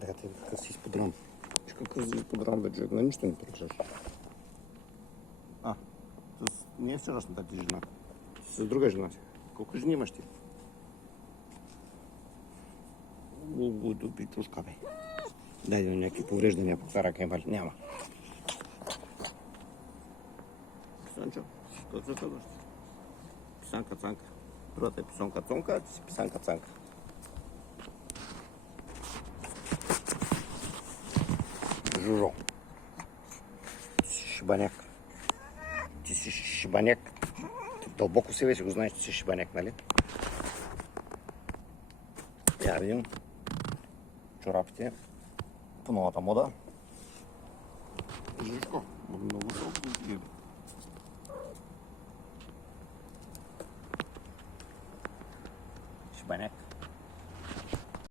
Да, ти какъв си изподрам. Че какъв си изподрам, бе, човек, на нищо не приличаш. Не е вчерашната ти жена. С друга жена си. Колко жени имаш ти? Лудо бичушка, бе. Дай да някакви повреждания по царака има ли? Няма. Писанчо, какво се следваш? Писанка цанка. Другата е писонка цонка, а ти си писанка цанка. Жужо. Ти си шибаняк. Ти си шибаняк. Дълбоко себе си го знаеш, че си шибаняк, нали? Я видим чорапите по новата мода. Жишко, много толкова. Шибаняк.